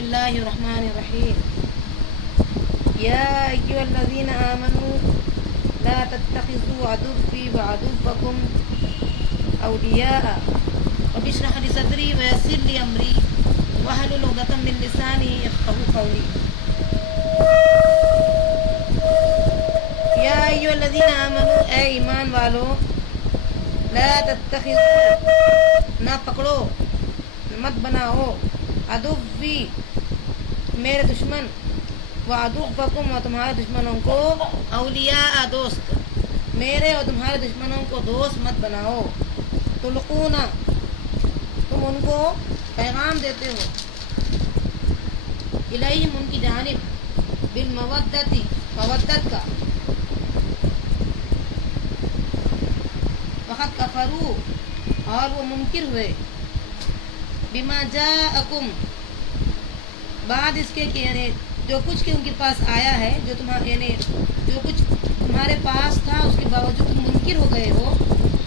बिस्मिल्लाह रहमान रहीम। या अय्युहल्लज़ीना आमनू ला तत्तखिज़ू अदुव्वी व अदुव्वकुम औलिया रब्बि इश्रह ली सदरी व यस्सिर ली अमरी वहलुल उक़दतम मिन लिसानी यफ़क़हू क़ौली। या अय्युहल्लज़ीना आमनू, ए ईमान वालो, ला तत्तखिज़ू, ना पकड़ो, मत बनाओ, अदुव्वी, मेरे दुश्मन, व अदुव्वकुम, और तुम्हारे दुश्मनों को, औलिया, दोस्त, मेरे और तुम्हारे दुश्मनों को दोस्त मत बनाओ। तुल्क़ूना, तुम उनको पैगाम देते हो, इलैहिम, उनकी जानिब, बिल मवद्दती, मवद्दत का, वक़द कफ़रू, और वो मुनकिर हुए, बिमा जाअकुम, बाद इसके कि यानी जो कुछ के उनके पास आया है, जो तुम्हारे यानी जो कुछ तुम्हारे पास था उसके बावजूद तुम मुनकिर हो गए हो,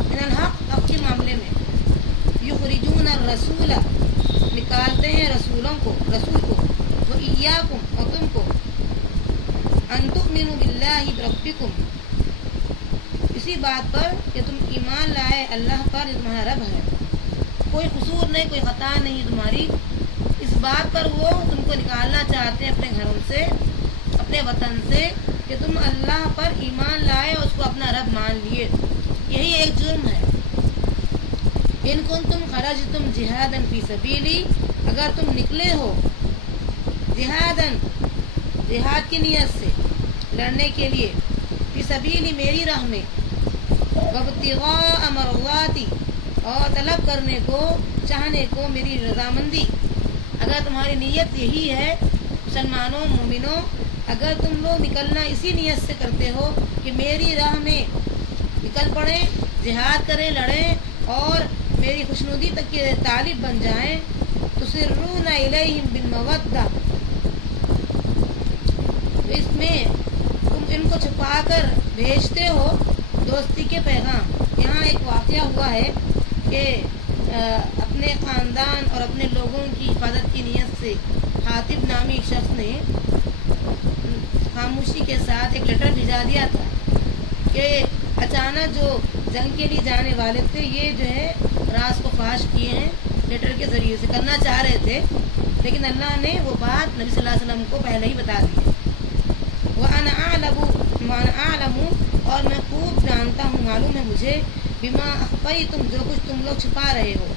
मिनल हक़, हक़ के मामले में, युख़रिजून रसूला, निकालते हैं रसूलों को, रसूल को, व इय्याकुम, और तुमको, अन तु'मिनु बिल्लाहि रब्बिकुम, इसी बात पर कि तुम ईमान लाए अल्लाह पर जो तुम्हारा रब है। कोई कसूर नहीं, कोई खता नहीं तुम्हारी, इस बात पर वो तुमको निकालना चाहते हैं अपने घरों से, अपने वतन से, कि तुम अल्लाह पर ईमान लाए और उसको अपना रब मान लिए। यही एक जुर्म है। इन कुंतुम खरजतुम जिहादन फी सबीली, अगर तुम निकले हो जिहादन, जिहाद की नियत से, लड़ने के लिए, फी सबीली, मेरी राह में, वब्तिग़ाअ मर्ज़ाती, और तलब करने को, चाहने को, मेरी रजामंदी। अगर तुम्हारी नीयत यही है मुसलमानों, मोमिनों, अगर तुम लोग निकलना इसी नीयत से करते हो कि मेरी राह में निकल पड़े, जिहाद करें, लड़ें और मेरी खुशनुदी तक के तालिब बन जाएं, तुसिर्रून इलैहिम बिल मवद्दा, तो इसमें तुम इनको छुपाकर भेजते हो दोस्ती के पैगाम। यहाँ एक वाक़या हुआ है कि अपने ख़ानदान और अपने लोगों की हिफाजत की नीयत से हातिब नामी शख्स ने खामोशी के साथ एक लेटर भिजा दिया था कि अचानक जो जंग के लिए जाने वाले थे, ये जो है राज को फाश किए हैं, लेटर के ज़रिए से करना चाह रहे थे, लेकिन अल्लाह ने वो बात नबी सल्लल्लाहु अलैहि वसल्लम को पहले ही बता दी। वह अना आलमू, और मैं खूब जानता हूँ, मालूम है मुझे, बिमा अख़फ़यतुम, जो कुछ तुम लोग छिपा रहे हो,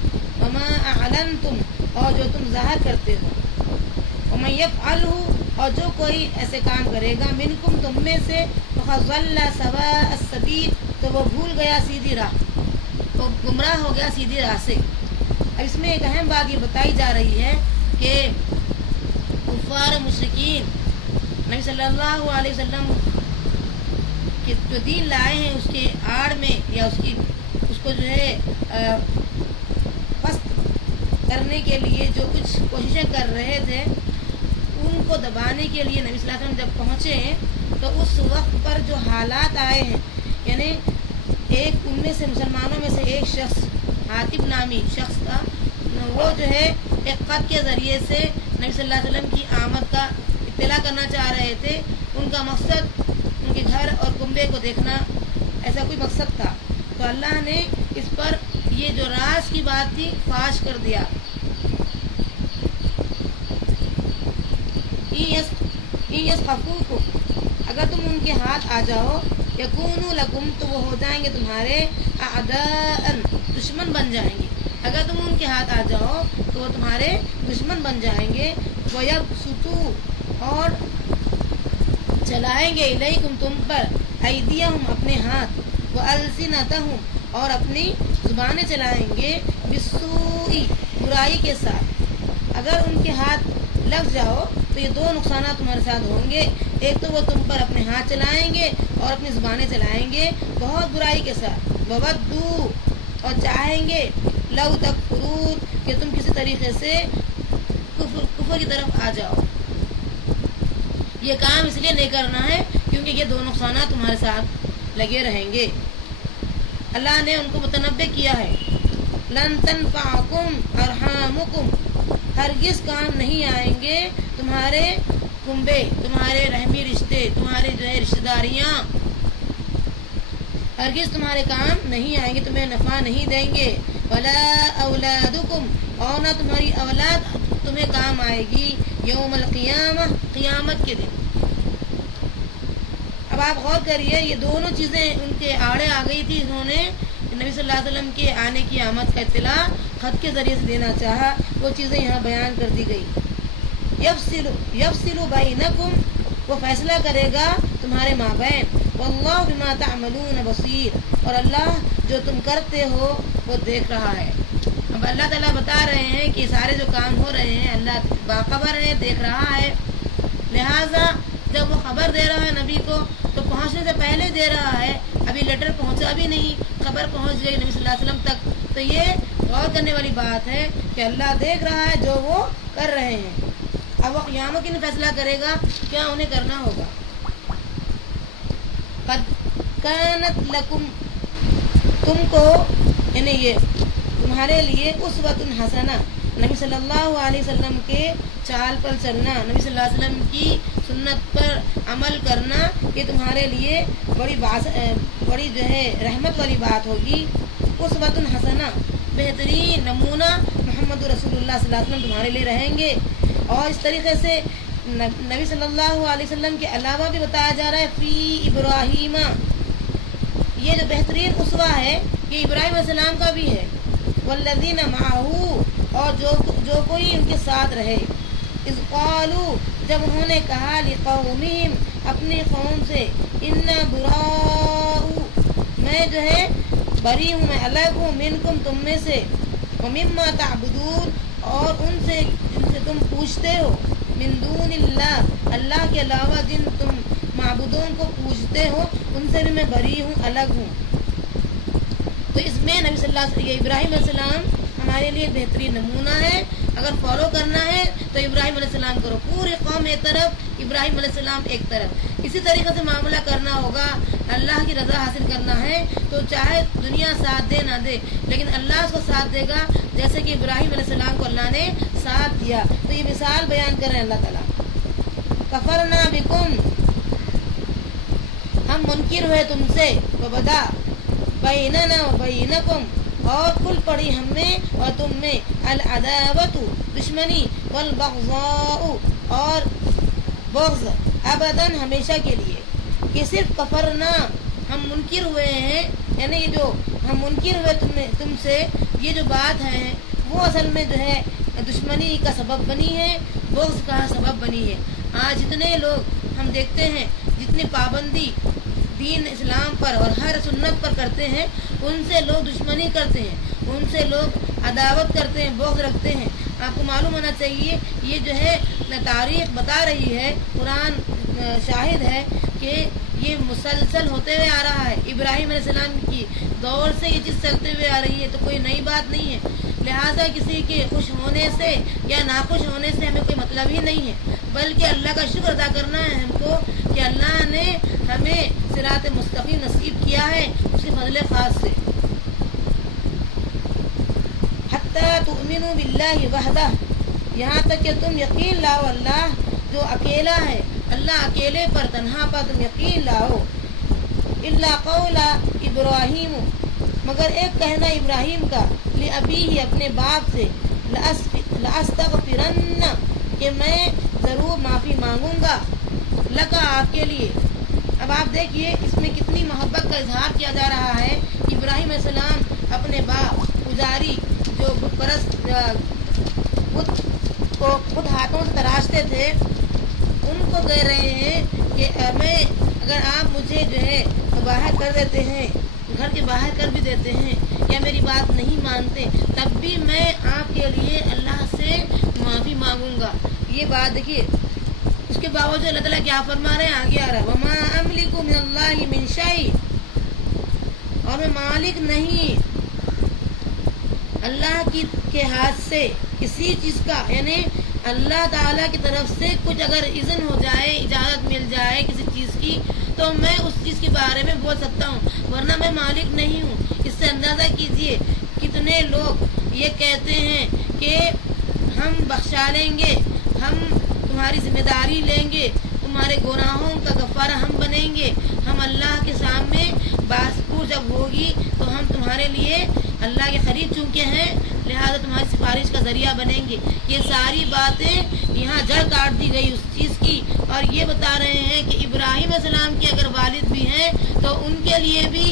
वमा अअलनतुम, और जो तुम ज़ाहिर करते हो, वमन यफ़अलहु, और जो कोई ऐसे काम करेगा, मिनकुम, तुम में से, फ़क़द ज़ल्ल सवाअ अस्सबील, तो वो भूल गया सीधी राह, तो गुमराह हो गया सीधी राह से। अब इसमें एक अहम बात ये बताई जा रही है कि कुफ़ार मुशरिकीन नबी सल्लल्लाहु अलैहि वसल्लम के जो दीन लाए हैं उसके आड़ में, या उसको जो है पस्त करने के लिए जो कुछ कोशिशें कर रहे थे, उनको दबाने के लिए नबी सल्लल्लाहु अलैहि वसल्लम जब पहुँचे हैं, तो उस वक्त पर जो हालात आए हैं, यानी एक उनमें से, मुसलमानों में से एक शख्स, हातिब नामी शख्स था, वो जो है एक ख़त के ज़रिए से नबी सल्लल्लाहु अलैहि वसल्लम की आमद का इत्तला करना चाह रहे थे। उनका मकसद उनके घर और कुंबे को देखना, ऐसा कोई मकसद था। तो अल्लाह ने इस पर ये जो राज की बात थी फाश कर दिया। अगर तुम उनके हाथ आ जाओ, यकूनु लकुम, तो वो हो जाएंगे तुम्हारे अअदाअन, दुश्मन बन जाएंगे। अगर तुम उनके हाथ आ जाओ तो वो तुम्हारे दुश्मन बन जाएंगे। वयबसुतू, और चलाएंगे, इलैकुम, तुम पर, ऐदियहुम, अपने हाथ, व अलसिनतहुम, और अपनी जुबानें चलाएंगे, बिस्सूई, बुराई के साथ। अगर उनके हाथ लग जाओ तो ये दो नुकसान तुम्हारे साथ होंगे। एक तो वो तुम पर अपने हाथ चलाएंगे और अपनी जुबानें चलाएंगे बहुत बुराई के साथ। ववद्दू, और चाहेंगे, लव तकफुरून, कि तुम किसी तरीके से कुफर की तरफ आ जाओ। ये काम इसलिए नहीं करना है क्योंकि ये दो नुकसान तुम्हारे साथ लगे रहेंगे। अल्लाह ने उनको मुतनब्बे किया है, लन तनफ़अकुम अरहामुकुम, हरगिज़ काम नहीं आएंगे تمہارے کنبے، تمہارے رحمی رشتے، تمہارے جو ہے رشتہ داریاں ہرگز تمہارے کام نہیں آئیں گے، تمہیں نفع نہیں دیں گے. ولا اولادکم، اور نہ تمہاری اولاد تمہیں کام آئے گی یوم القیامہ، قیامت کے دن. اب آپ غور کریے، یہ دونوں چیزیں ان کے آڑے آ گئی تھی. انہوں نے نبی صلی اللہ علیہ وسلم کے آنے کی آمد کا اطلاع خط کے ذریعے سے دینا چاہا، وہ چیزیں یہاں بیان کر دی گئی. یفصل بینکم، وہ فیصلہ کرے گا تمہارے مابین. واللہ بما تعملون بصیر، اور اللہ جو تم کرتے ہو وہ دیکھ رہا ہے. اب اللہ تعالیٰ بتا رہے ہیں کہ سارے جو کام ہو رہے ہیں اللہ باخبر ہے، دیکھ رہا ہے. لہٰذا جب وہ خبر دے رہا ہے نبی کو تو پہنچنے سے پہلے دے رہا ہے، ابھی لیٹر پہنچا بھی نہیں، خبر پہنچ گئی نبی صلی اللہ علیہ وسلم تک. تو یہ غور کرنے والی بات ہے کہ اللہ دیکھ رہا ہے جو وہ کر رہے ہیں. اب وہ قیامت کی فیصلہ کرے گا کیا انہیں کرنا ہوگا. قد کانت لکم، تم کو یعنی یہ تمہارے لیے اسوۃ حسنہ، نبی صلی اللہ علیہ وسلم کے چال پر چلنا، نبی صلی اللہ علیہ وسلم کی سنت پر عمل کرنا، یہ تمہارے لیے بڑی جو ہے رحمت والی بات ہوگی. اسوۃ حسنہ، بہترین نمونہ محمد رسول اللہ صلی اللہ علیہ وسلم تمہارے لیے رہیں گے. اور اس طریقے سے نبی صلی اللہ علیہ وسلم کے علاوہ بھی بتایا جا رہا ہے فی ابراہیم، یہ جو بہترین اسوہ ہے یہ ابراہیم علیہ السلام کا بھی ہے. والذین معہ، اور جو کوئی ان کے ساتھ رہے. اذ قالوا، جب انہوں نے کہا لقومہم، اپنی قوم سے، انا براء، میں جو ہے بری ہوں، میں الگ ہوں، منکم، تم میں سے، ومما تعبدون، اور ان سے جن سے تم پوچھتے ہو، من دون اللہ، اللہ کے علاوہ جن تم معبودوں کو پوچھتے ہو ان سے بھی میں بری ہوں، الگ ہوں. تو اس میں نبی صلی اللہ علیہ وسلم، یہ ابراہیم علیہ السلام ہمارے لیے بہترین نمونہ ہے. اگر فالو کرنا ہے تو ابراہیم علیہ السلام کرو، پوری قوم ایک طرف، ابراہیم علیہ السلام ایک طرف. اسی طریقے سے معاملہ کرنا ہوگا. اللہ کی رضا حاصل کرنا ہے تو چاہے دنیا ساتھ دے نہ دے لیکن اللہ اس کو ساتھ دے گا، جیسے کہ ابراہیم علیہ السلام کو اللہ نے ساتھ دیا. تو یہ مثال بیان کر رہے ہیں اللہ تعالیٰ. کفرنا بکم، ہم منکر ہوئے تم سے، وبدا بیننا و بینکم، اور کھل پڑی ہم میں اور تم میں، العداوت، دشمنی، والبغضاء، اور بغض، ابداً، ہمیشہ کے لیے. یہ صرف کفرنا، ہم منکر ہوئے ہیں، یعنی یہ جو ہم منکر ہوئے تم سے، یہ جو بات ہے وہ اصل میں جو ہے دشمنی کا سبب بنی ہے، بغض کا سبب بنی ہے. آج جتنے لوگ ہم دیکھتے ہیں جتنی پابندی دین اسلام پر اور ہر سنت پر کرتے ہیں، ان سے لوگ دشمنی کرتے ہیں، ان سے لوگ عداوت کرتے ہیں، بغض رکھتے ہیں. آپ کو معلوم ہونا چاہیے یہ جو ہے تاریخ بتا رہی ہے، قرآن شاہد ہے کہ یہ مسلسل ہوتے ہوئے آ رہا ہے. ابراہیم علیہ السلام کی دور سے یہ چیز چلتے ہوئے آ رہی ہے، تو کوئی نئی بات نہیں ہے. لہٰذا کسی کے خوش ہونے سے یا ناخوش ہونے سے ہمیں کوئی مطلب ہی نہیں ہے، بلکہ اللہ کا شکر ادا کرنا ہے ہم کو کہ اللہ نے ہمیں صراط مستقیم نصیب کیا ہے اس کے فضل خاص سے. حتی تؤمنوا باللہ وحدہ، یہاں تک کہ تم یقین لاؤ اللہ جو اکیلا ہے، اللہ اکیلے پر، تنہا پر تم یقین لاؤ. الا قول ابراہیم، مگر ایک کہنا ابراہیم کا، لأبیہ، اپنے باپ سے، لأستغفرن، کہ میں ضرور معافی مانگوں گا، لکا، آپ کے لیے. اب آپ دیکھیے اس میں کتنی محبت کا اظہار کیا جا رہا ہے. ابراہیم علیہ السلام اپنے باپ پجاری جو بت پرست بت کو خود ہاتھوں سے تراشتے تھے، ان کو کہہ رہے ہیں کہ میں اگر آپ مجھے جو ہے باہر کر دیتے ہیں، گھر کے باہر کر بھی دیتے ہیں، یا میری بات نہیں مانتے، تب بھی میں آپ کے لیے اللہ سے معافی مانگوں گا. یہ بات دیکھیے، اس کے باوجود اللہ تعالیٰ کیا فرما رہے ہیں، آگے آ رہا ہے، وما املک من اللہ من شیء، اور میں مالک نہیں اللہ کے ہاتھ سے کسی چیز کا، یعنی اللہ تعالیٰ کی طرف سے کچھ اگر اذن ہو جائے، اجازت مل جائے کسی چیز کی، تو میں اس چیز کے بارے میں بول سکتا ہوں، ورنہ میں مالک نہیں ہوں. اس سے اندازہ کیجئے کتنے لوگ یہ کہتے ہیں کہ ہم بخشا لیں گے، ہم तुम्हारी जिम्मेदारी लेंगे, तुम्हारे गुनाहों का गफ़ारा हम बनेंगे। हम अल्लाह के सामने बासपुर जब होगी तो हम तुम्हारे लिए अल्लाह के करीब चूके हैं, लिहाजा तुम्हारी सिफारिश का जरिया बनेंगे। ये सारी बातें यहाँ जड़ काट दी गई उस चीज़ की, और ये बता रहे हैं कि इब्राहिम अलैहिस्सलाम के अगर वालिद भी हैं तो उनके लिए भी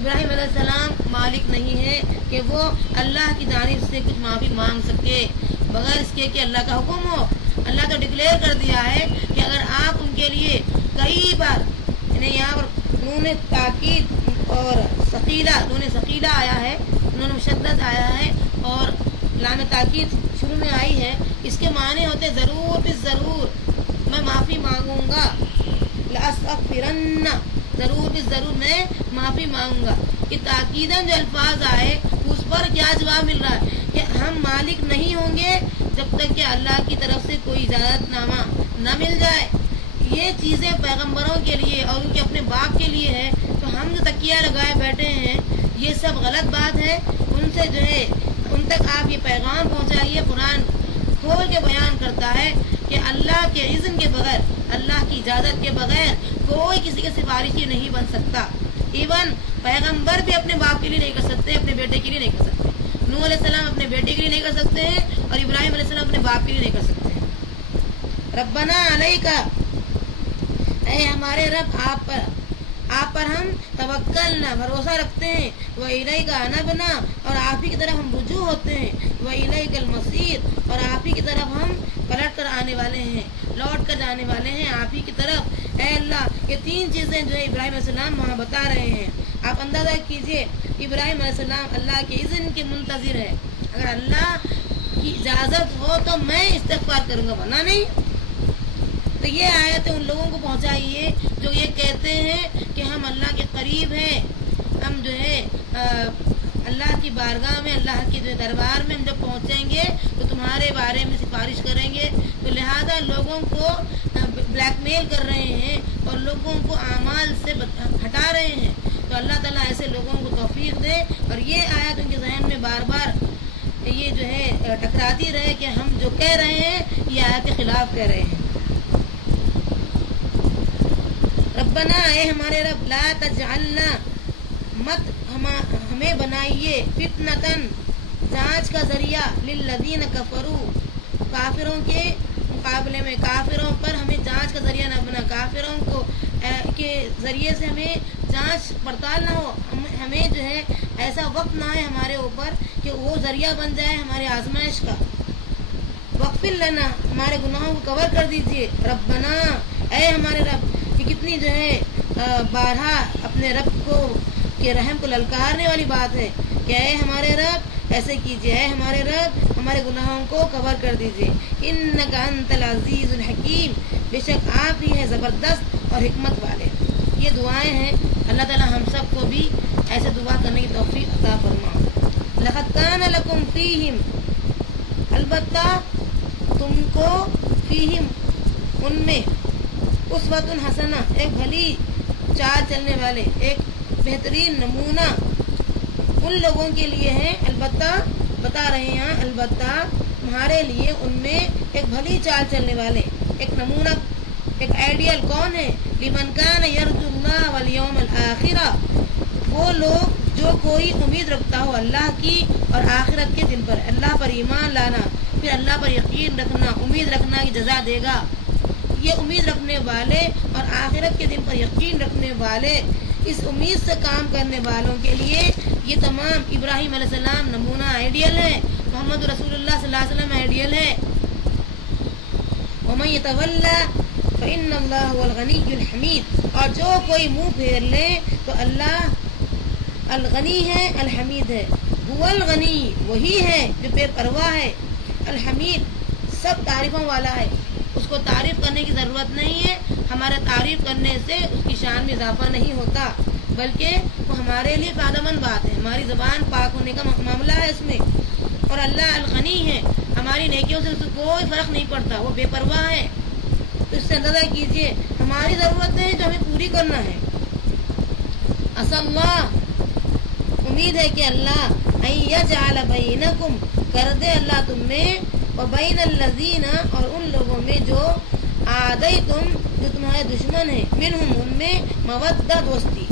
इब्राहिम अलैहिस्सलाम मालिक नहीं है कि वो अल्लाह की जानिब से कुछ माफ़ी मांग सके बगैर इसके कि अल्लाह का हुक्म हो। अल्लाह तो डिक्लेयर कर दिया है कि अगर आप उनके लिए कई बार, यहाँ पर नून ताकीद और सकीला, नून सकीला आया है, नून मुशद्दद आया है और लाम ताकीद शुरू में आई है। इसके माने होते ज़रूर भी ज़रूर मैं माफ़ी मांगूंगा, लअस्तग़फिरन्ना, ज़रूर भी ज़रूर मैं माफ़ी मांगूंगा। कि ताकीदन जो अल्फाज आए उस पर क्या जवाब मिल रहा है कि हम मालिक नहीं होंगे जब तक कि अल्लाह की तरफ से कोई इजाज़तनामा न मिल जाए। ये चीज़ें पैगंबरों के लिए और उनके अपने बाप के लिए है, तो हम जो तकिया लगाए बैठे हैं ये सब गलत बात है। उनसे जो है उन तक आप ये पैगाम पहुँचाइए। कुरान खोल के बयान करता है कि अल्लाह के इज़्न के बगैर, अल्लाह की इजाज़त के बगैर कोई किसी के सिफारिशी नहीं बन सकता। इवन पैगंबर भी अपने बाप के लिए नहीं कर सकते, अपने बेटे के लिए नहीं कर सकते। नूह अलैहिस्सलाम अपने बेटे के लिए नहीं कर सकते हैं और इब्राहिम अलैहिस्सलाम अपने बाप के लिए नहीं कर सकते हैं। रब्बना अलैका, ऐ हमारे रब आप पर हम तवक्कलना, भरोसा रखते हैं, व इलैका अनबना, और आप ही की तरफ हम रुजू होते हैं, व इलैकल मसीर, और आप ही की तरफ हम पलट कर आने वाले हैं, लौट कर जाने वाले हैं आप ही की तरफ। ऐ अल्लाह, ये तीन चीज़ें जो है इब्राहिम अलैहिस्सलाम वहाँ बता रहे हैं। आप अंदाज़ा कीजिए इब्राहिम अलैहिस्सलाम अल्लाह के इज़्न के मुंतज़िर है। अगर अल्लाह की इजाज़त हो तो मैं इस्तिग़फ़ार करूँगा, वरना नहीं। तो ये आयत उन लोगों को पहुँचाइए जो ये कहते हैं कि हम अल्लाह के करीब हैं, हम जो है अल्लाह की बारगाह में, अल्लाह के जो दरबार में हम जब पहुँचेंगे तो तुम्हारे बारे में सिफारिश करेंगे। तो लिहाजा लोगों को ब्लैकमेल कर रहे हैं और लोगों को आमाल से हटा रहे हैं। तो अल्लाह ताला ऐसे लोगों को तौफीक दे और ये आयत उनके ज़हन में बार बार ये जो है टकराती रहे कि हम जो कह रहे हैं ये आयत के खिलाफ कह रहे हैं। रब्बना, ऐ हमारे रब, ला तजअलना, मत हमें बनाइए, फितनतन, जांच का जरिया, लिल्लज़ीन कफरू, काफिरों के मुकाबले में, काफिरों पर हमें जांच का जरिया न बना, काफिरों को के जरिए से हमें जांच पड़ताल ना हो, हमें जो है ऐसा वक्त ना आए हमारे ऊपर कि वो जरिया बन जाए हमारे आजमाइश का। वक़्फ़िर लना, हमारे गुनाहों को कवर कर दीजिए। रब्बना, ऐ हमारे रब, कि कितनी जो है बारहा अपने रब को के रहम को ललकारने वाली बात है कि ऐ हमारे रब ऐसे कीजिए, ऐ हमारे रब हमारे गुनाहों को कवर कर दीजिए। इन्नका अंतल अज़ीज़ुल हकीम, बेशक आप ही हैं ज़बरदस्त और हिकमत वाले। ये दुआएं हैं, अल्लाह ताला हम सब को भी ऐसे दुआ करने की तौफीक अता फरमाओ। लक़द कान लकुम फ़ीहिम, अलबत्ता तुमको फ़ीहिम उनमें, उसवतुन हसना, एक भली चाल चलने वाले, एक बेहतरीन नमूना उन लोगों के लिए है। अलबत्ता बता रहे हैं यहाँ, अलबत्ता तुम्हारे लिए उनमें एक भली चाल चलने वाले, एक नमूना, एक आइडियल कौन है? लिमन कान यरजुल्लाह वल यौमल आखिरा, वो लोग जो कोई उम्मीद रखता हो अल्लाह की और आखिरत के दिन पर, अल्लाह पर ईमान लाना, फिर अल्लाह पर यकीन रखना, उम्मीद रखना कि जज़ा देगा। ये उम्मीद रखने वाले और आखिरत के दिन पर यकीन रखने वाले, इस उम्मीद से काम करने वालों के लिए ये तमाम इब्राहिम अलैहिस्सलाम नमूना आइडियल है, मोहम्मद रसूलुल्लाह सल्लल्लाहु अलैहि वसल्लम आइडियल है। वमन यतवल्ला फ़इन्नल्लाह हुवल गनियुल हमीद, और जो कोई मुंह फेर ले तो अल्लाह अल गनी है, अल हमीद है। हुवल गनी, वही है जो बेपरवाह है, अल हमीद सब तारीफों वाला है, उसको तारीफ करने की ज़रूरत नहीं है। हमारा तारीफ करने से उसकी शान में इजाफा नहीं होता, बल्कि वो हमारे लिए फ़ायदेमंद बात है। हमारी ज़बान पाक होने का मामला है इसमें। और अल्लाह अल-गनी है, हमारी नेकियों से उसको कोई फ़र्क नहीं पड़ता, वो बेपरवाह है। तो इससे अंदाज़ा कीजिए हमारी ज़रूरतें हैं जो हमें पूरी करना है। असल्लाह, उम्मीद है कि अल्लाह यजअल बैनकुम, कर दे अल्लाह तुम में, व बैनल लज़ीना, और उन लोगों में जो आदयतुम जो तुम्हारे दुश्मन है मिनहुम उनमें मवद्दा दोस्ती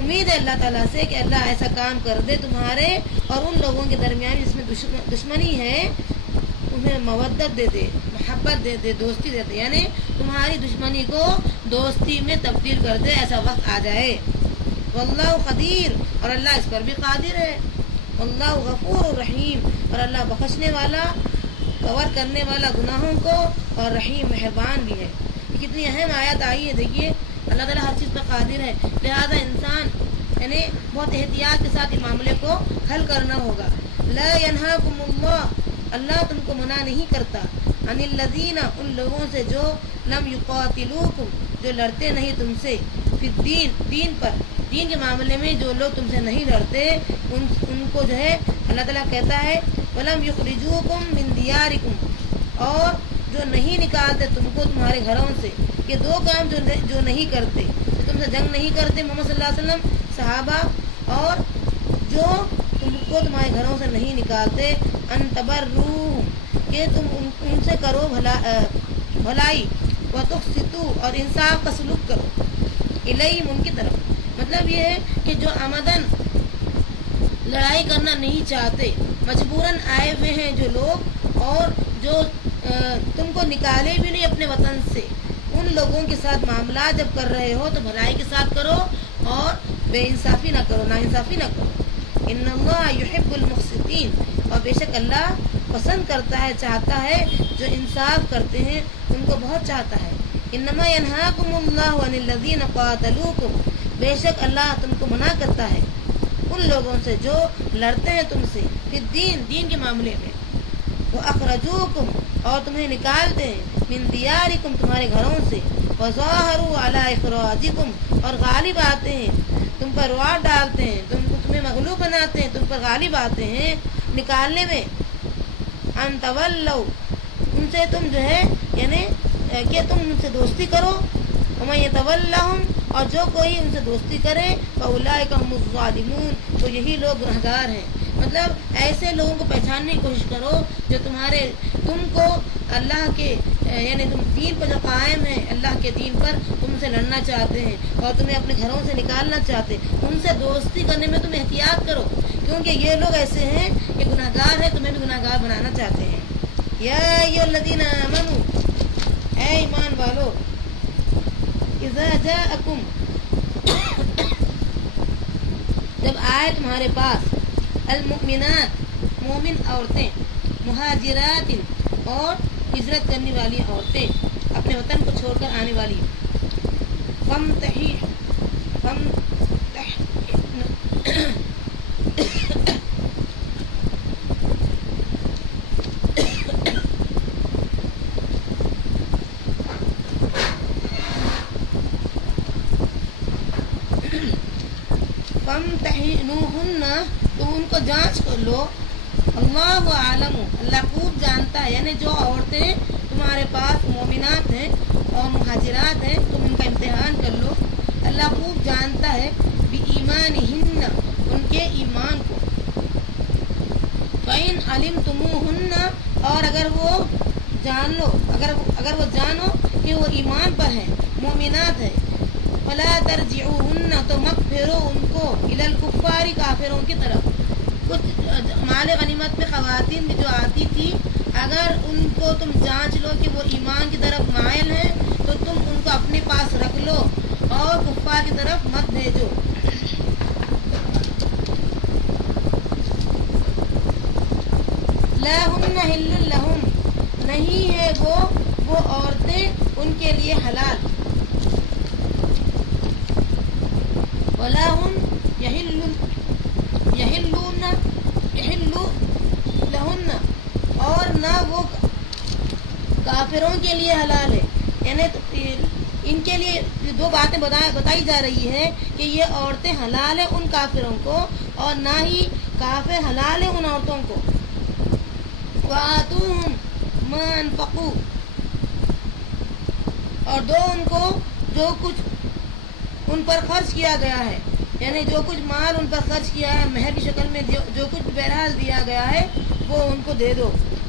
उम्मीद है अल्लाह ताला से कि अल्लाह ऐसा काम कर दे तुम्हारे और उन लोगों के दरमियान जिसमें दुश्मनी है उन्हें मवद्दत दे दे, मोहब्बत दे दे, दोस्ती दे दे, यानी तुम्हारी दुश्मनी को दोस्ती में तब्दील कर दे, ऐसा वक्त आ जाए। वल्लाहु कदीर और अल्लाह इस पर भी कादिर है। वल्लाहु गफूर रहीम और अल्लाह बख्शने वाला, कवर करने वाला गुनाहों को, और रहीम मेहरबान भी है। ये कितनी अहम आयत आई है। देखिए अल्लाह ताला हर चीज़ पर कादिर है, लिहाजा इंसान यानी बहुत एहतियात के साथ इस मामले को हल करना होगा। ला यनहाकुमुल्लाह अल्लाह तुमको मना नहीं करता, अनिल लज़ीना उन लोगों से जो लम युकातिलूकुम जो लड़ते नहीं तुमसे, फिर दीन पर, दीन के मामले में जो लोग तुमसे नहीं लड़ते उनको जो है अल्लाह ताला कहता है वलम युखरिजूकुम मिन दियारिकुम और जो नहीं निकालते तुमको तुम्हारे घरों से। ये दो काम जो नहीं करते, जो तुमसे जंग नहीं करते मोहम्मद सल्लल्लाहु अलैहि वसल्लम, सहाबा, और जो तुमको तुम्हारे घरों से नहीं निकालते, अन तबर्रूहुम कि तुम उनसे करो भलाई, व तुक़सितू और इंसाफ का सलूक करो, इलैहिम उनकी तरफ। मतलब ये है कि जो आमदन लड़ाई करना नहीं चाहते, मजबूरन आए हुए हैं जो लोग, और जो तुमको निकाले भी नहीं अपने वतन से, उन लोगों के साथ मामला जब कर रहे हो तो भलाई के साथ करो और बेइंसाफी ना करो, नाइंसाफी ना करो। इन्नल्लाह युहिब्बुल मुक़सितीन और बेशक अल्लाह पसंद करता है, चाहता है जो इंसाफ करते हैं उनको बहुत चाहता है। इन्नमा यनहाकुमुल्लाहु अनिल लज़ीना क़ातलूकुम बेशक अल्लाह तुमको मना करता है उन लोगों से जो लड़ते हैं तुमसे, फिर दीन के मामले में, वो अखरजूकुम और तुम्हें निकालते हैं, मिन दियारिकुम तुम्हारे घरों से, वज़ाहरू अला इखराजिकुम और गालिब आते हैं, तुम पर वार डालते हैं, तुम्हें मगलूब बनाते हैं, तुम पर गालिब आते हैं निकालने में। अन तवल्लौ उनसे तुम जो है यानी कि तुम उनसे दोस्ती करो, वमन यतवल्लहुम और जो कोई उनसे दोस्ती करे, फउलाइका हुमुज़ ज़ालिमून तो यही लोग गुनहगार हैं। मतलब ऐसे लोगों को पहचानने की कोशिश करो जो तुमको अल्लाह के यानी तुम दीन पर जो कायम है, अल्लाह के दीन पर तुमसे लड़ना चाहते हैं और तुम्हें अपने घरों से निकालना चाहते, उनसे दोस्ती करने में तुम एहतियात करो, क्योंकि ये लोग ऐसे हैं कि गुनहगार है, तुम्हें भी गुनहगार बनाना चाहते हैं। या अय्युहल्लज़ीना आमनू ऐ ईमान वालो, इज़ा जाअकुम जब आए तुम्हारे पास, अल मुमिनात मोमिन औरतें, मुहाजिरातिन और हिजरत करने वाली औरतें, अपने वतन को छोड़कर आने वाली, फम्तहिनूहुन्ना तो उनको जांच कर लो, अल्लाहु आलमु अल्लाह खूब जानता है, यानी जो औरतें तुम्हारे पास मोमिनात हैं और मुहाजिरात हैं तुम उनका इम्तिहान कर लो, अल्लाह खूब जानता है बि ईमानिहिन्ना उनके ईमान को। फ़इन अलिमतुमूहुन्ना और अगर वो जान लो, अगर वो जानो कि वो ईमान पर है, मोमिनात है, फला तरजिऊहुन्ना तो मत फेरो उनको, इलल कुफ्फारी काफिरों की तरफ। कुछ माल गनीमत में ख़वातीन भी जो आती थी, अगर उनको तुम जांच लो कि वो ईमान की तरफ मायल है तो तुम उनको अपने पास रख लो और कुफ्फार की तरफ मत भेजो। लहुन्ना हिल्लुल लहुम नहीं है वो औरतें उनके लिए हलाल, वलाहुम यहिल्लू लहुन्ना और ना वो काफिरों के लिए हलाल है। यानी तो इनके लिए दो बातें बताई जा रही है कि ये औरतें हलाल है उन काफिरों को और ना ही काफिर हलाल है उन औरतों को। वातूहुम मा अनफक़ू और दो उनको जो कुछ उन पर खर्च किया गया है, यानी जो कुछ माल उन पर खर्च किया है महर की शक्ल में, जो कुछ बहरहाल दिया गया है वो उनको दे दो।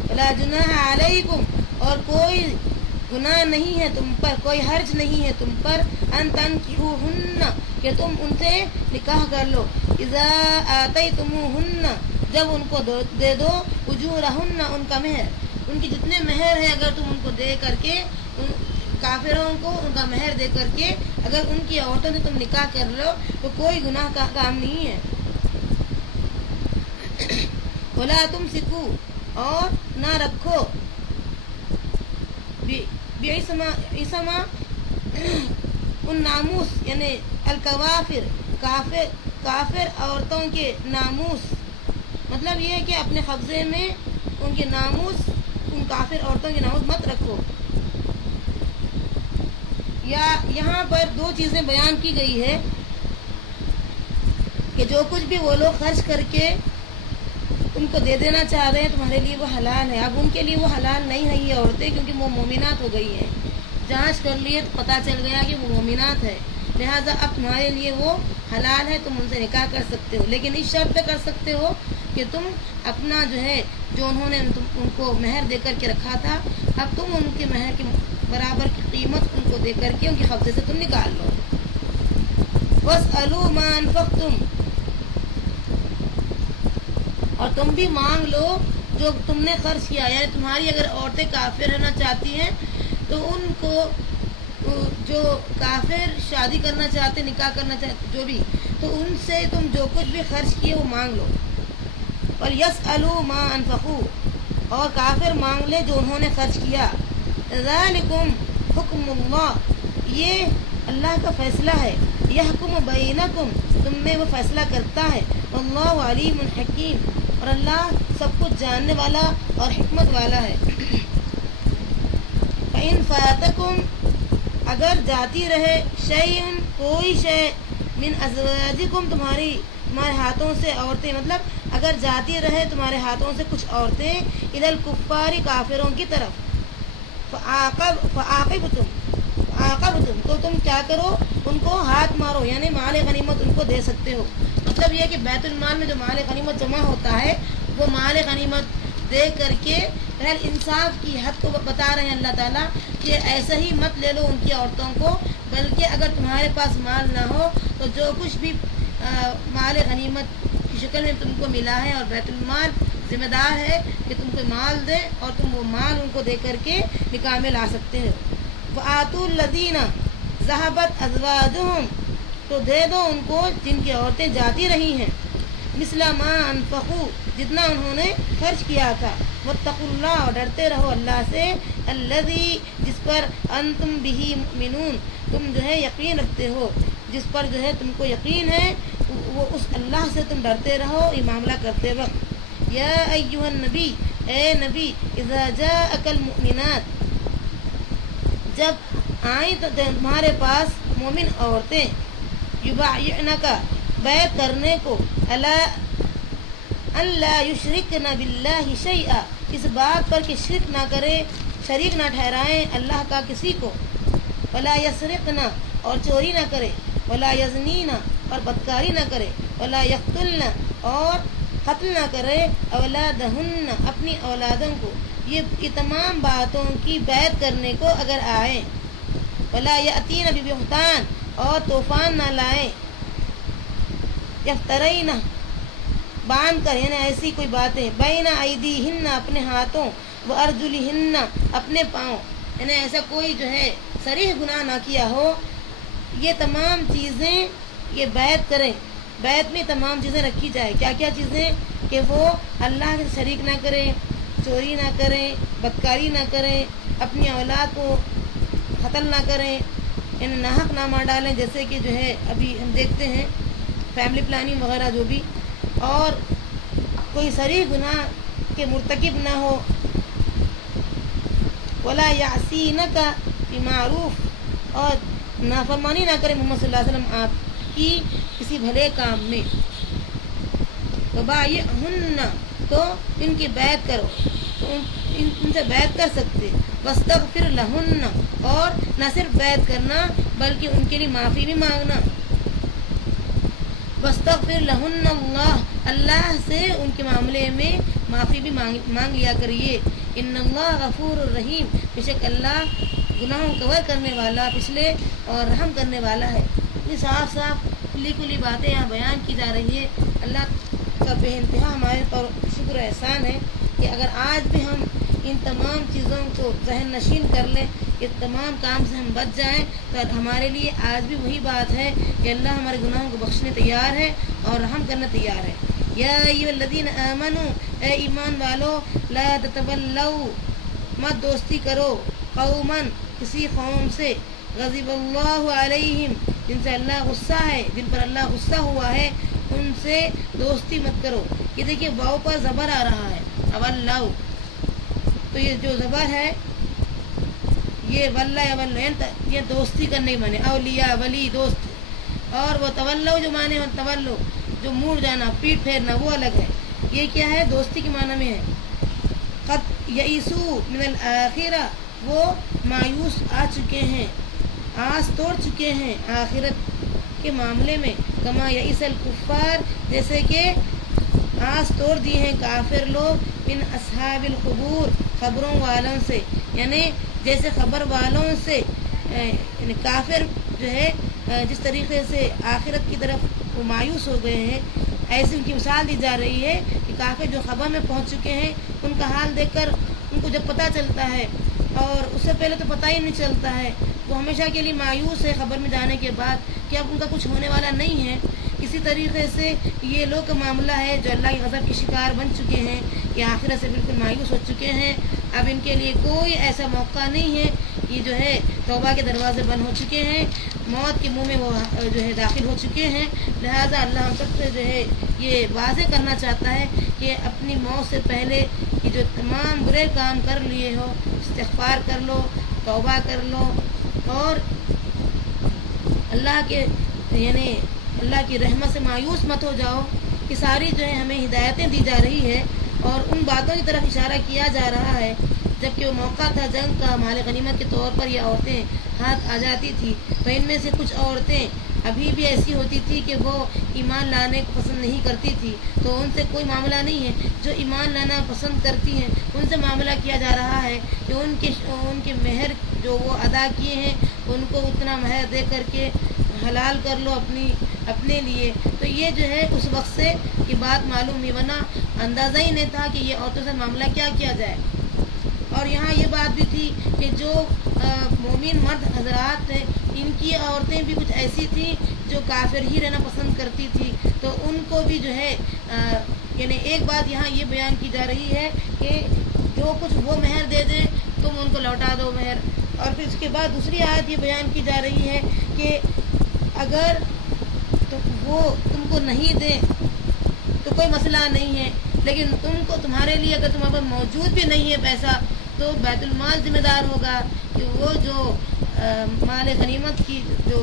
वला जुनाह अलैकुम और कोई گناہ نہیں ہے تم پر، کوئی حرج نہیں ہے تم پر، ان تنکحوہن کہ تم ان سے نکاح کر لو، اذا آتیتموہن جب ان کو دے دو، اجورہن ان کا مہر، ان کی جتنے مہر ہیں اگر تم ان کو دے کر کے، کافروں کو ان کا مہر دے کر کے اگر ان کی عورتوں سے تم نکاح کر لو تو کوئی گناہ کا کام نہیں ہے۔ ولا تمسکو اور نہ رکھو، بعصمہ ان ناموس یعنی الکوافر کافر عورتوں کے ناموس، مطلب یہ ہے کہ اپنے قبضے میں ان کے ناموس، ان کافر عورتوں کے ناموس مت رکھو۔ یا یہاں پر دو چیزیں بیان کی گئی ہے کہ جو کچھ بھی وہ لوگ خرچ کر کے تم کو دے دینا چاہ رہے ہیں تمہارے لیے وہ حلال ہے، اب ان کے لیے وہ حلال نہیں ہے یہ عورتیں، کیونکہ وہ مومنات ہو گئی ہیں، جانچ کر لیے تو پتہ چل گیا کہ وہ مومنات ہے، لہٰذا اب تمہارے لیے وہ حلال ہے، تم ان سے نکاح کر سکتے ہو، لیکن اس شرط پہ کر سکتے ہو کہ تم اپنا جو ہے جو انہوں نے ان کو مہر دے کر کے رکھا تھا، اب تم ان کے مہر کے برابر کی قیمت ان کو دے کر کے ان کے قبضے سے تم نکال لو۔ وَاسْأَلُوا مَا أَنفَقْتُمْ اور تم بھی مانگ لو جو تم نے خرچ کیا، یعنی تمہاری اگر عورتیں کافر رہنا چاہتی ہیں تو ان کو جو کافر شادی کرنا چاہتے، نکاح کرنا چاہتے جو بھی، تو ان سے تم جو کچھ بھی خرچ کیے وہ مانگ لو۔ اور یسألوا ما انفقوا اور کافر مانگ لے جو انہوں نے خرچ کیا۔ ذالکم حکم اللہ یہ اللہ کا فیصلہ ہے، یحکم بینکم تم میں وہ فیصلہ کرتا ہے، اللہ علیم حکیم اور اللہ سب کچھ جاننے والا اور حکمت والا ہے۔ فإن فاتکم اگر جاتی رہے شیئن کوئی شے من ازواجکم تمہارے ہاتھوں سے عورتیں، مطلب اگر جاتی رہے تمہارے ہاتھوں سے کچھ عورتیں الی الکفار کافروں کی طرف، فعاقبتم تو تم کیا کرو ان کو ہاتھ مارو، یعنی مال غنیمت ان کو دے سکتے ہو، مطلب یہ کہ بیت المال میں جو مال غنیمت جمع ہوتا ہے وہ مال غنیمت دے کر کے انصاف کی حد کو بتا رہے ہیں اللہ تعالیٰ کہ ایسا ہی مت لے لو ان کی عورتوں کو، بلکہ اگر تمہارے پاس مال نہ ہو تو جو کچھ بھی مال غنیمت کی شکل میں تم کو ملا ہے، اور بیت المال ذمہ دار ہے کہ تم کو مال دے اور تم وہ مال ان کو دے کر کے نکاح میں لا سکتے ہو۔ وَآتُوا الَّذِينَ ذَهَبَتْ أَزْوَاجُهُمْ تو دے دو ان کو جن کی عورتیں جاتی رہی ہیں، مثل ما انفقوا جتنا انہوں نے خرچ کیا تھا، واتقوا اللہ اور ڈرتے رہو اللہ سے، الذی جس پر انتم بہ مؤمنون تم جو ہے یقین رکھتے ہو، جس پر جو ہے تم کو یقین ہے وہ اس اللہ سے تم ڈرتے رہو یہ معاملہ کرتے وقت۔ یا ایھا النبی اے نبی، اذا جاءک المؤمنات جب آئیں تو تمہارے پاس مومن عورتیں، یبایعنک بیعت کرنے کو، اللہ یشرکن باللہ شیئا اس بات پر کہ شرک نہ کرے، شریک نہ ٹھہرائیں اللہ کا کسی کو، ولا یسرقن اور چوری نہ کرے، ولا یزنین اور بدکاری نہ کرے، ولا یقتلن اور قتل نہ کرے، اولادہن اپنی اولادوں کو، یہ تمام باتوں کی بیعت کرنے کو اگر آئیں، ولا یأتین ببہتان اور طوفان نہ لائیں، یفترین باندھ کر یعنی ایسی کوئی باتیں، بین ایدیہن اپنے ہاتھوں، وارجلہن اپنے پاؤں، یعنی ایسا کوئی جو ہے صریح گناہ نہ کیا ہو، یہ تمام چیزیں یہ بیعت کریں، بیعت میں تمام چیزیں رکھی جائے، کیا کیا چیزیں کہ وہ اللہ کے شریک نہ کریں، چوری نہ کریں، بدکاری نہ کریں، اپنی اولاد کو قتل نہ کریں، یعنی ناحق نہ مار ڈالیں، جیسے کہ جو ہے ابھی ہم دیکھتے ہیں فیملی پلاننگ وغیرہ جو بھی، اور کوئی صریح گناہ کے مرتکب نہ ہو، ولا یعصینک بمعروف اور نافرمانی نہ کرے محمد صلی اللہ علیہ وسلم آپ کی کسی بھلے کام میں، وبایعہن تو ان کی بیعت کرو، تو ان سے بیعت کر سکتے، واستغفر لہن اور نہ صرف بیعت کرنا بلکہ ان کے لیے معافی بھی مانگنا، واستغفر لہن اللہ سے ان کے معاملے میں معافی بھی مانگ لیا کریے، इन्नल्लाह गफूरुर रहीम, बेशक अल्लाह गुनाहों को कवर करने वाला, पिछले और रहम करने वाला है। ये साफ साफ खुली खुली बातें यहाँ बयान की जा रही है। अल्लाह का बेइंतहा हमारे पर शुक्र एहसान है कि अगर आज भी हम इन तमाम चीज़ों को जहन नशीन कर लें, ये तमाम काम से हम बच जाएं, तो हमारे लिए आज भी वही बात है कि अल्लाह हमारे गुनाहों को बख्शने तैयार है और रहम करने तैयार है। या अय्युहल्लज़ीना आमनू, ए ईमान वालो, ला ततवल्लौ, मत दोस्ती करो, कौमन, किसी कौम से, गज़िबल्लाहु अलैहिम, जिनसे अल्लाह गुस्सा है, जिन पर अल्लाह गुस्सा हुआ है, उनसे दोस्ती मत करो। ये देखिए वाव पर ज़बर आ रहा है, अवल्लाउ, तो ये जो ज़बर है ये वल्ला ये दोस्ती करने के माने, अवलिया वली दोस्त, और वो तवल्लो जो माने तवल्लो जो मुड़ जाना, पीठ फेरना, वो अलग है। ये क्या है, दोस्ती के माना में है। क़द यईसू मिनल आखिरा, वो मायूस आ चुके हैं, आस तोड़ चुके हैं आखिरत के मामले में। कमा यईसल कुफ़ार, जैसे कि आस तोड़ दिए हैं काफिर लोग, मिन अस्हाबिल क़ुबूर, खबरों वालों से, यानी जैसे खबर वालों से काफिर जो है जिस तरीके से आखिरत की तरफ वो मायूस हो गए हैं, ऐसी उनकी मिसाल दी जा रही है कि काफिर जो खबर में पहुंच चुके हैं, उनका हाल देखकर उनको जब पता चलता है, और उससे पहले तो पता ही नहीं चलता है, वो हमेशा के लिए मायूस है खबर में जाने के बाद कि अब उनका कुछ होने वाला नहीं है। इसी तरीके से ये लोग का मामला है जो अल्लाह के गज़ब के शिकार बन चुके हैं, कि आखिरत से बिल्कुल मायूस हो चुके हैं। अब इनके लिए कोई ऐसा मौका नहीं है, ये जो है तौबा के दरवाजे बंद हो चुके हैं, मौत के मुंह में वो जो है दाखिल हो चुके हैं। लिहाजा अल्लाह हम सब से जो है ये वाज़ेह करना चाहता है कि अपनी मौत से पहले कि जो तमाम बुरे काम कर लिए हो, इस्तिग़फ़ार कर लो, तौबा कर लो, और अल्लाह के यानी अल्लाह की रहमत से मायूस मत हो जाओ। कि सारी जो है हमें हिदायतें दी जा रही है और उन बातों की तरफ इशारा किया जा रहा है, जबकि वो मौका था जंग का, माल गनीमत के तौर पर ये औरतें हाथ आ जाती थी, तो इनमें से कुछ औरतें अभी भी ऐसी होती थी कि वो ईमान लाने को पसंद नहीं करती थी, तो उनसे कोई मामला नहीं है। जो ईमान लाना पसंद करती हैं उनसे मामला किया जा रहा है कि उनके मेहर जो वो अदा किए हैं, उनको उतना मेहर दे करके हलाल कर लो अपने लिए। तो ये जो है उस वक्त से की बात मालूम ही, वरना अंदाज़ा ही नहीं था कि ये औरतों से मामला क्या किया जाए। और यहाँ ये बात भी थी कि जो मोमिन मर्द हजरात हैं, इनकी औरतें भी कुछ ऐसी थी जो काफिर ही रहना पसंद करती थी, तो उनको भी जो है यानी एक बात यहाँ ये बयान की जा रही है कि जो कुछ वो मेहर दे दें तुम उनको लौटा दो मेहर। और फिर उसके बाद दूसरी आयत ये बयान की जा रही है कि अगर तो वो तुमको नहीं दें तो कोई मसला नहीं है, लेकिन तुम्हारे लिए अगर तुम्हारे पास मौजूद भी नहीं है पैसा, तो बैतुल माल जिम्मेदार होगा कि वो जो माल गनीमत की जो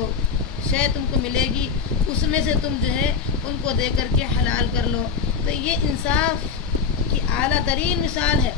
शय तुमको मिलेगी उसमें से तुम जो है उनको दे करके हलाल कर लो। तो ये इंसाफ की आला तरीन मिसाल है।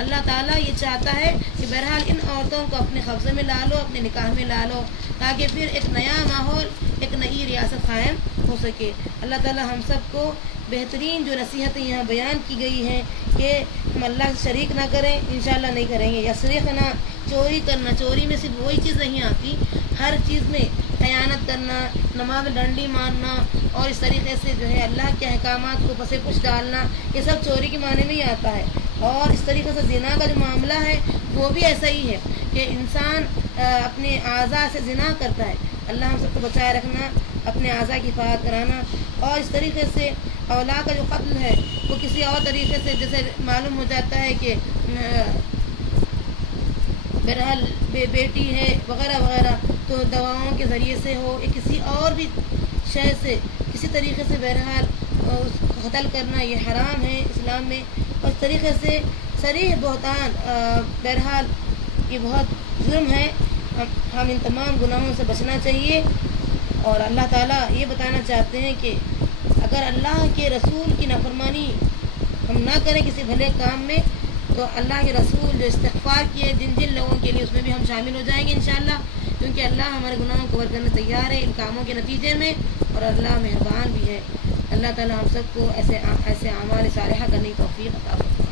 अल्लाह ताला ये चाहता है कि बहरहाल इन औरतों को अपने कब्ज़े में ला लो, अपने निकाह में ला लो, ताकि फिर एक नया माहौल, एक नई रियासत कायम हो सके। अल्लाह ताला हम सबको बेहतरीन जो नसीहतें यहाँ बयान की गई हैं कि हम अल्लाह से शरीक ना करें, इंशाअल्लाह नहीं करेंगे। यसरिक़ना, चोरी करना, चोरी में सिर्फ वही चीज़ नहीं आती, हर चीज़ में खयानत करना, नमाज डंडी मारना और इस तरीके से जो है अल्लाह के अहकामात को पसे पुछ डालना, ये सब चोरी के माने में ही आता है। और इस तरीके से ज़िना का जो मामला है वो भी ऐसा ही है कि इंसान अपने आज़ा से ज़िना करता है। अल्लाह हम सबको बचाए रखना, अपने आज़ा की हिफाजत कराना। और इस तरीके से औलाद का जो कत्ल है वो किसी और तरीके से जैसे मालूम हो जाता है कि बहरहाल बेटी है वगैरह वगैरह, तो दवाओं के ज़रिए से हो या किसी और भी शय से किसी तरीके से बहरहाल उसको कत्ल करना ये हराम है इस्लाम में। और इस तरीके से सरीह बहतान बहरहाल ये बहुत जुर्म है। हम इन तमाम गुनाहों से बचना चाहिए। और अल्लाह ताला ये बताना चाहते हैं कि अगर अल्लाह के रसूल की नाफरमानी हम ना करें किसी भले काम में, तो अल्लाह के रसूल जो इस्तिग़फ़ार किए जिन लोगों के लिए, उसमें भी हम शामिल हो जाएंगे इंशाअल्लाह, क्योंकि अल्लाह हमारे गुनाहों को कवर करने तैयार है इन कामों के नतीजे में, और अल्लाह मेहरबान भी है। अल्लाह ताला हम सबको ऐसे आमाल सालिहा करने की तौफ़ीक़ अता फरमाए।